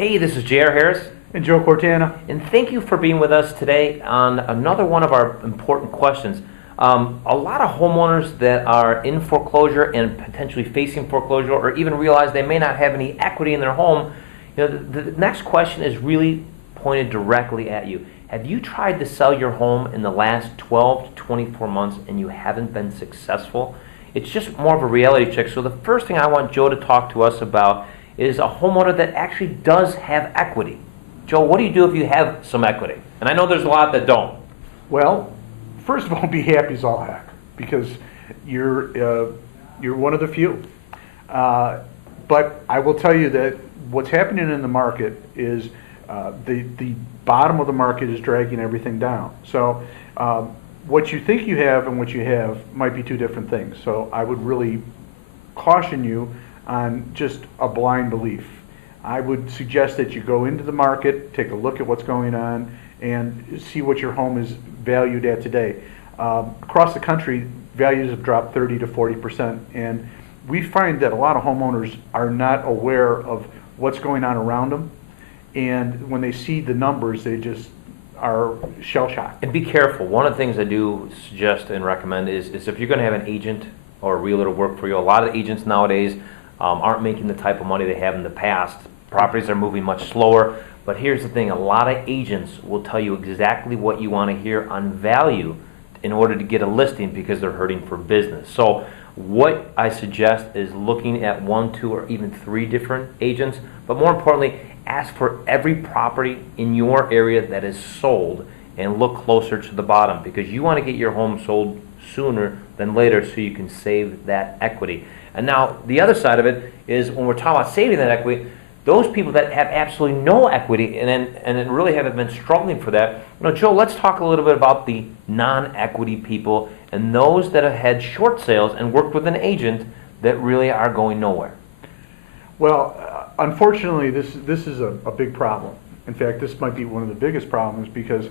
Hey, this is J.R. Harris. And Joe Cortana. And thank you for being with us today on another one of our important questions. A lot of homeowners that are in foreclosure and potentially facing foreclosure or even realize they may not have any equity in their home, the next question is really pointed directly at you. Have you tried to sell your home in the last 12 to 24 months and you haven't been successful? It's just more of a reality check. So the first thing I want Joe to talk to us about is a homeowner that actually does have equity. Joe, what do you do if you have some equity? And I know there's a lot that don't. Well, first of all, be happy as all heck, because you're one of the few. But I will tell you that what's happening in the market is the bottom of the market is dragging everything down. So what you think you have and what you have might be two different things. So I would really caution you on just a blind belief. I would suggest that you go into the market, take a look at what's going on, and see what your home is valued at today. Across the country, values have dropped 30 to 40%, and we find that a lot of homeowners are not aware of what's going on around them, and when they see the numbers, they just are shell-shocked. And be careful. One of the things I do suggest and recommend is if you're going to have an agent or a realtor work for you, a lot of agents nowadays aren't making the type of money they have in the past. Properties are moving much slower. But here's the thing, a lot of agents will tell you exactly what you want to hear on value in order to get a listing because they're hurting for business. So what I suggest is looking at 1, 2, or even 3 different agents, but more importantly, ask for every property in your area that is sold and look closer to the bottom because you want to get your home sold sooner than later so you can save that equity. And now the other side of it is when we're talking about saving that equity, those people that have absolutely no equity and really haven't been struggling for that. Joe, let's talk a little bit about the non-equity people and those that have had short sales and worked with an agent that really are going nowhere. Well, unfortunately, this is a big problem. In fact, this might be one of the biggest problems because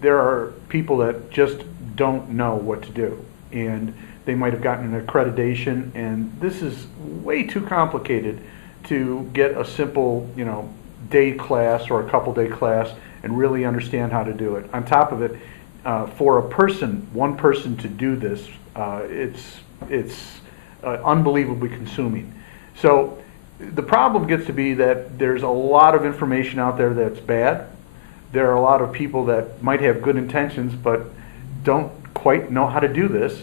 there are people that just don't know what to do. And they might have gotten an accreditation, and this is way too complicated to get a simple, day class or a couple day class and really understand how to do it. On top of it, for one person to do this, it's unbelievably consuming. So the problem gets to be that there's a lot of information out there that's bad. There are a lot of people that might have good intentions but don't quite know how to do this.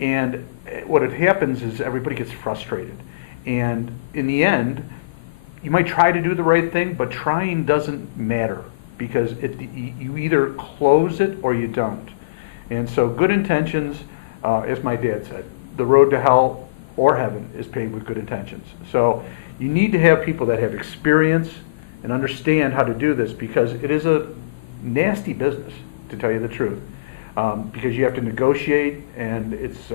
And what happens is everybody gets frustrated. And in the end, you might try to do the right thing, but trying doesn't matter because you either close it or you don't. And so good intentions, as my dad said, the road to hell or heaven is paved with good intentions. So you need to have people that have experience and understand how to do this because it is a nasty business, to tell you the truth. Because you have to negotiate, and it's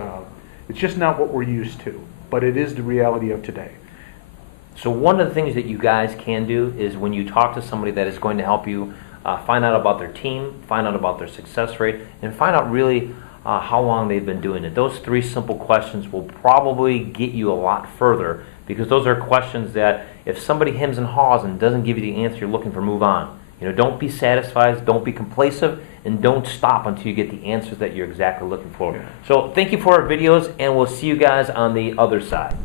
just not what we're used to, but it is the reality of today. So one of the things that you guys can do is when you talk to somebody that is going to help you find out about their team, find out about their success rate, and find out really how long they've been doing it. Those 3 simple questions will probably get you a lot further because those are questions that if somebody hems and haws and doesn't give you the answer you're looking for, move on. Don't be satisfied, don't be complacent, and don't stop until you get the answers that you're exactly looking for. Yeah. So thank you for our videos, and we'll see you guys on the other side.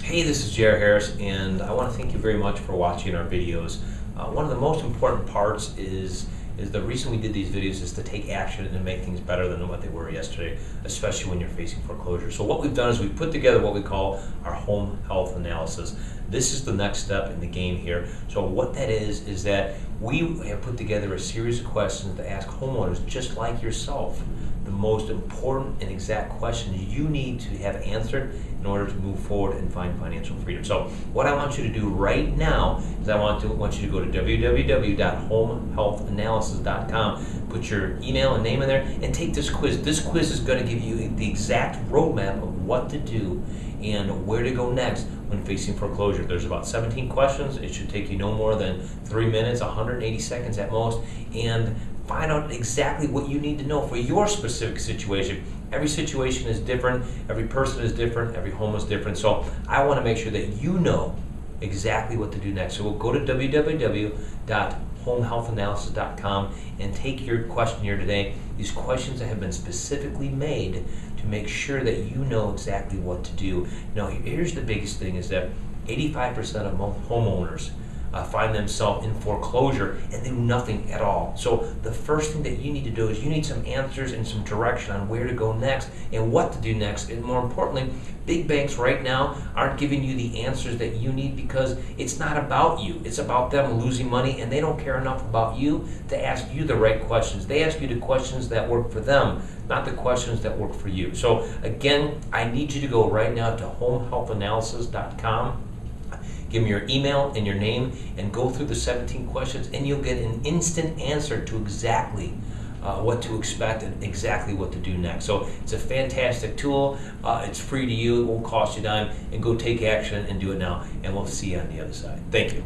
Hey, this is J.R. Harris, and I want to thank you very much for watching our videos. One of the most important parts is the reason we did these videos is to take action and make things better than what they were yesterday, especially when you're facing foreclosure. So what we've done is we've put together what we call our home health analysis. This is the next step in the game here. So what that is that we have put together a series of questions to ask homeowners just like yourself the most important and exact questions you need to have answered in order to move forward and find financial freedom. So what I want you to do right now is I want you to go to www.homehealthanalysis.com, put your email and name in there, and take this quiz. This quiz is going to give you the exact roadmap of what to do and where to go next when facing foreclosure. There's about 17 questions. It should take you no more than 3 minutes, 180 seconds at most, and find out exactly what you need to know for your specific situation. Every situation is different, every person is different, every home is different. So I want to make sure that you know exactly what to do next. So we'll go to www.homehealthanalysis.com and take your questionnaire today. These questions that have been specifically made to make sure that you know exactly what to do. Now, here's the biggest thing is that 85% of homeowners find themselves in foreclosure and they do nothing at all. So the first thing that you need to do is you need some answers and some direction on where to go next and what to do next. And more importantly, big banks right now aren't giving you the answers that you need because it's not about you. It's about them losing money, and they don't care enough about you to ask you the right questions. They ask you the questions that work for them, not the questions that work for you. So again, I need you to go right now to homehealthanalysis.com. Give me your email and your name and go through the 17 questions, and you'll get an instant answer to exactly what to expect and exactly what to do next. So it's a fantastic tool. It's free to you. It won't cost you a dime. And go take action and do it now. And we'll see you on the other side. Thank you.